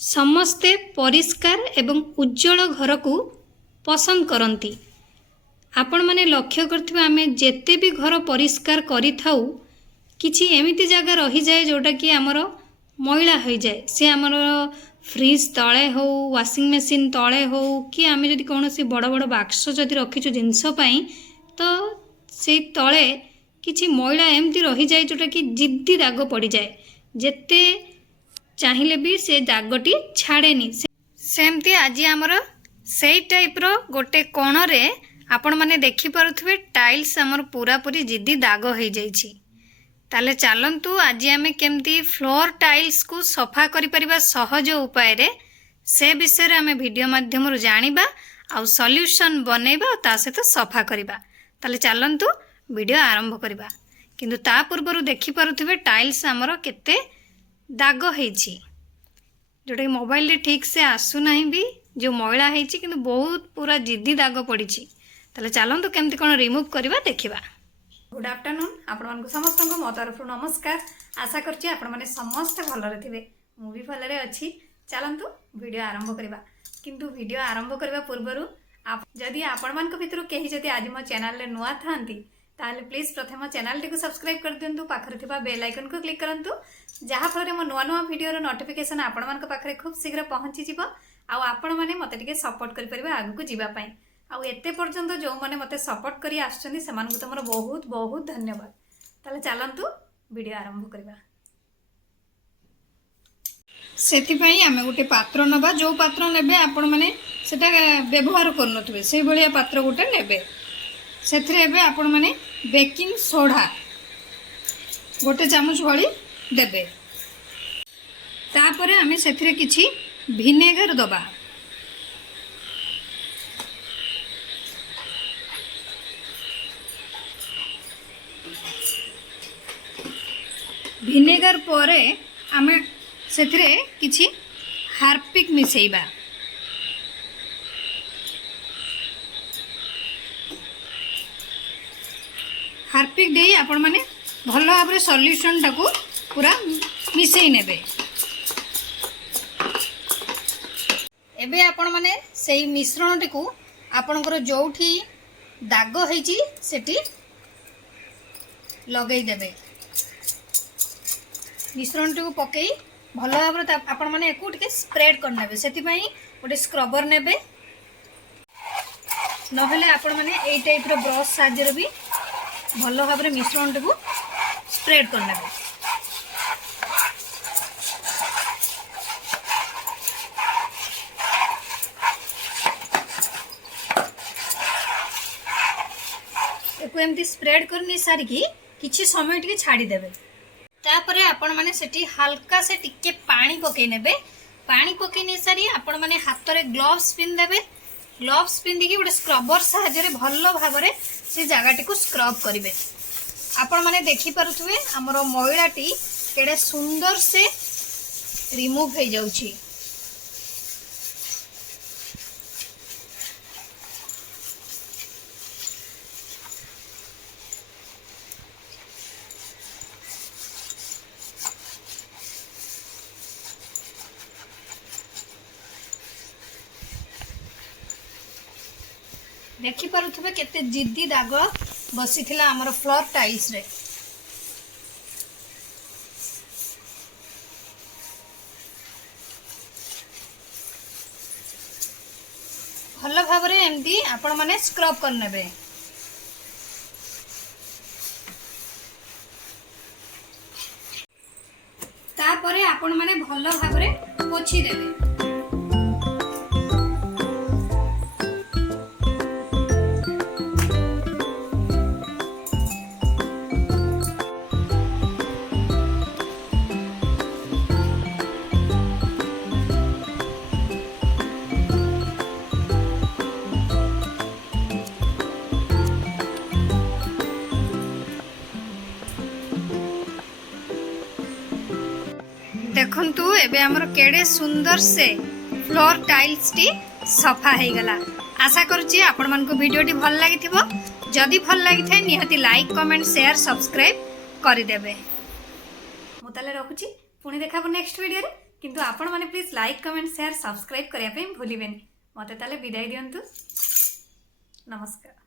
समस्ते परिष्कार एवं उज्जवल घर को पसंद करती। आपण माने लक्ष्य करथिबा आमे जेते भी घर परिष्कार करि थाउ किछि एमिति जगह रही जाए जोटा कि आमर मैला हो जाए, से आमर फ्रिज तले हो, वाशिंग मशीन तले हो, कि आमे जदि कोनोसी बड़ बड़ बाक्स जदि रखिछु जिंस पई तो से तले किछि मैला एमिति रही जाए जोटा कि जिद्दी दाग पड़ी जाए, जेते चाहिए भी से दागटी छाड़ेनी। सेमती आज आमर से टाइप्र गोटे कोणरे आपण माने देखि पारुथिबे टाइल्स आमर पूरा पूरी जिद्दी दाग हो जाइछि। ताले चलंतु आज आमे केमती फ्लोर टाइल्स को सफा करि परिबा सहज उपाय रे से विषय रे आमे वीडियो माध्यम जानिबा आ सॉल्यूशन बनेबा ता सहित सफा करिबा। ताले चलंतु वीडियो आरंभ करिबा। किंतु ता पूर्वरु देखि पारुथिबे टाइल्स आमर केते दाग होइछि, जोटा कि मोबाइल रे ठीक से आसुना भी जो मैला होइछि किंतु बहुत पूरा जिद्दी दाग पड़िछि। ताले चलंतु केमती कोन रिमूव करबा देखिबा। गुड आफ्टरनून आपण मानकु समस्त को मो तरफ नमस्कार। आशा करछि आपण माने समस्त भलरे थिबे, मु भी भलरे अछि। चलंतु वीडियो आरंभ करबा। किंतु वीडियो आरंभ करबा पूर्वरु जदि आपण मानक भितरु केही जदि आज मो चैनल रे नुआ थांती ताले प्लीज प्रथम चैनल टी को सब्सक्राइब कर दियंतु, पाखरे थिबा बेल आइकन को क्लिक करंतु, जहा फल मो नुआ नुआ वीडियो रो नोटिफिकेशन आपण मानक पाखरे खूब शीघ्र पहुंची जिवो। आ आपण माने मते टिके सपोर्ट करि परिबा आगु को जिबा पई। आ एते पर्यंत जो माने मते सपोर्ट करी आछछन्ती समान को तमरो बहुत बहुत धन्यवाद। ताले चलंतु वीडियो आरंभ करबा। सेति पई आमे गोटे पात्र नबा, जो पात्र नेबे आपण माने सेटा व्यवहार करनथबे सेही बलिया पात्र गोटे नेबे। सेथरे एबे आपण माने बेकिंग सोडा गोटे चामच भली देबे। तापरे आमे सेथरे किछि विनेगर दबा। विनेगर परे आमे सेथरे किछि हार्पिक मिसेइबा। हार्पिक दे आपण माने भल भाव सॉल्यूशन टाकू पूरा मिसई नेबे। एबे आपण माने सेही मिश्रण टिकू आपणकर जोठी दाग होईची सेठी लगई देबे। मिश्रण टिकू पकई भल भाव आपण माने एकू टिके स्प्रेड कर नेबे। सेति पई गोटे स्क्रबर नेबे, नहले आपण माने एई टाइप रो ब्रश साहाय्य भी भल भाव मिश्रण टिकू स्प्रेड कर नेबे। एमती स्प्रेड करनी सारिकी किछि समय टिके छाड़ी देबे। तापरे आपण माने सेठी हल्का से टिके पानी पकई नेबे। पानी पकई नै सारी आपण माने हाथ रे ग्लोव्स पिन देबे। ग्लोव्स पिन दिकी गोटे स्क्रबर सहाय्य रे भल्लो भाबरे से जगह को स्क्रब करिवे। आपण माने देखि पारुथुवे हमरो मैलाटी केडे सुंदर से रिमूव हो जाउछि। देखि पारुथुबे केते जिद्दी दाग बसिथिला हमर फ्लोर टाइल्स रे। भल भाव रे एमदी आपण माने स्क्रब कर नेबे। तापरे आपण माने भल भाव रे पोछि देबे। देखंतु एबे हमर केडे सुंदर से फ्लोर टाइल्स टी सफा हो गला। आशा करूची आपण मन को वीडियो टी भल लागि थिबो। जदि भल लागि थाए निहाती लाइक कमेंट शेयर सब्सक्राइब करि देबे। मु ताले रखुची, पुणी देखाबो नेक्स्ट वीडियो रे। किंतु आपण माने please like comment share subscribe करने भूलें। मत ताले विदाय दिंतु। नमस्कार।